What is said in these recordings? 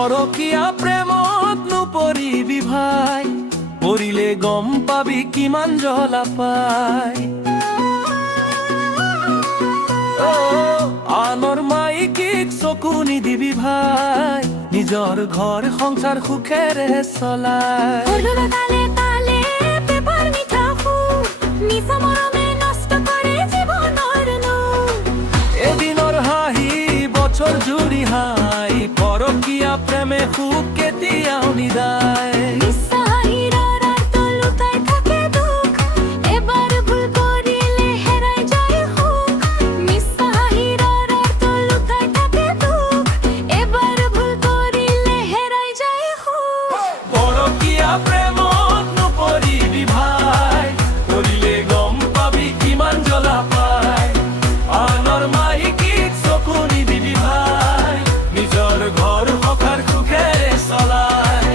পৰকীয়া প্ৰেমত নপৰিবি ভাই, পৰিলে গম পাবি কিমান জ্বলা পায়। আনৰ মাইকীক চকু নিদিবি ভাই, নিজৰ ঘৰ সংসাৰ সুখেৰে চলাই। এদিনৰ হাঁহি বছৰ জুৰি হাই, পৰকীয়া প্ৰেমে সুখ কেতিয়াও নিদায়। প্ৰেমত নপৰিবি ভাই, পৰিলে গম পাবি কিমান জ্বলা পায়। আনৰ মাইকীক চকু নিদিবি ভাই, নিজৰ ঘৰ সংসাৰ সুখেৰে চলাই।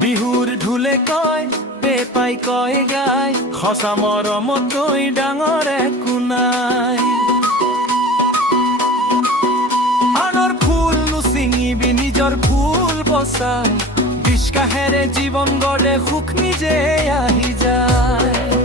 বিহুৰ ঢোলে কয় বেপাই কয় গাই, সঁচা মৰমতকৈ ডাঙৰ একো নাই। আনৰ ফুল নুচিঙিবি, নিজৰ ফুল বচাই, বিষ কাহেৰে জীৱন গঢ়ে সুখ নিজে আহি যায়।